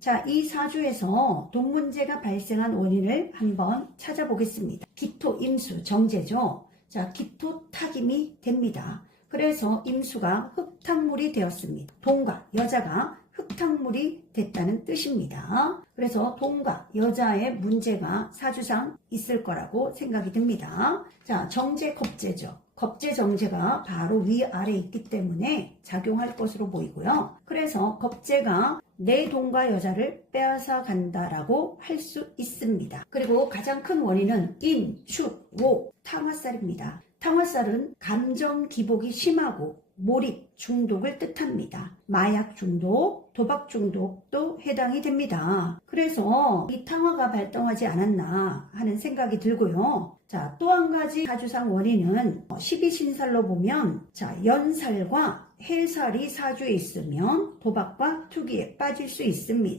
자, 이 사주에서 돈 문제가 발생한 원인을 한번 찾아보겠습니다. 기토, 임수, 정제죠. 자, 기토 타김이 됩니다. 그래서 임수가 흙탕물이 되었습니다. 돈과 여자가 흙탕물이 됐다는 뜻입니다. 그래서 돈과 여자의 문제가 사주상 있을 거라고 생각이 듭니다. 자, 정제, 겁제죠. 겁제 정제가 바로 위아래 있기 때문에 작용할 것으로 보이고요. 그래서 겁제가 내 돈과 여자를 빼앗아 간다라고 할 수 있습니다. 그리고 가장 큰 원인은 인, 축, 목, 탕화살입니다. 탕화살은 감정 기복이 심하고 몰입, 중독을 뜻합니다. 마약 중독, 도박 중독도 해당이 됩니다. 그래서 이 탕화가 발동하지 않았나 하는 생각이 들고요. 자, 또 한 가지 사주상 원인은 12신살로 보면 자, 연살과 해살이 사주에 있으면 도박과 투기에 빠질 수 있습니다.